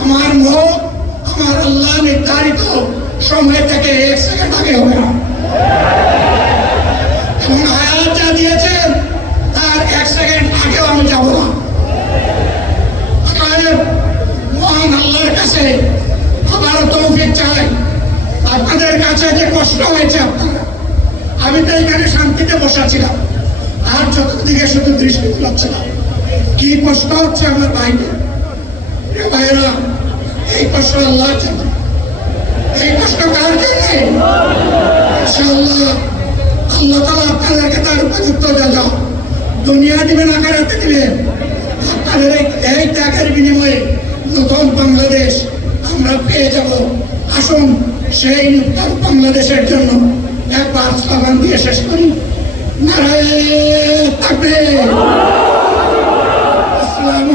আমার মুখ আমার আল্লাহ নির্ধারিত সময় থেকে 1 সেকেন্ড আগে হবে না, এবং হায়াত যা দিয়েছেন তার 1 সেকেন্ড আগেও আমি যাব না। মহান আল্লাহর কাছে আবারও তৌফিক চাই। আপনাদের কাছে যে কষ্ট হয়েছে আপনারা, আমি তো এখানে শান্তিতে বসাছিলাম, আর চতুর্দিকে শুধু দৃষ্টি তুলাচ্ছিলাম। কি কষ্ট হচ্ছে আমার ভাইদের, ভাইয়েরা, এই কষ্ট আল্লাহর জন্য, এই কষ্ট কার জন্য? ইনশাআল্লাহ আল্লাহ তাআলা আপনাদেরকে তার উপযুক্ত জাযা দুনিয়া দিবেন, আখিরাতে দিবেন। আপনাদের এই ত্যাগের বিনিময়ে নতুন বাংলাদেশ আমরা পেয়ে যাব। আসুন সেই নতুন বাংলাদেশের জন্য একবার স্লোগান দিয়ে শেষ করি, নারায়ে তাকবীর। আসসালামু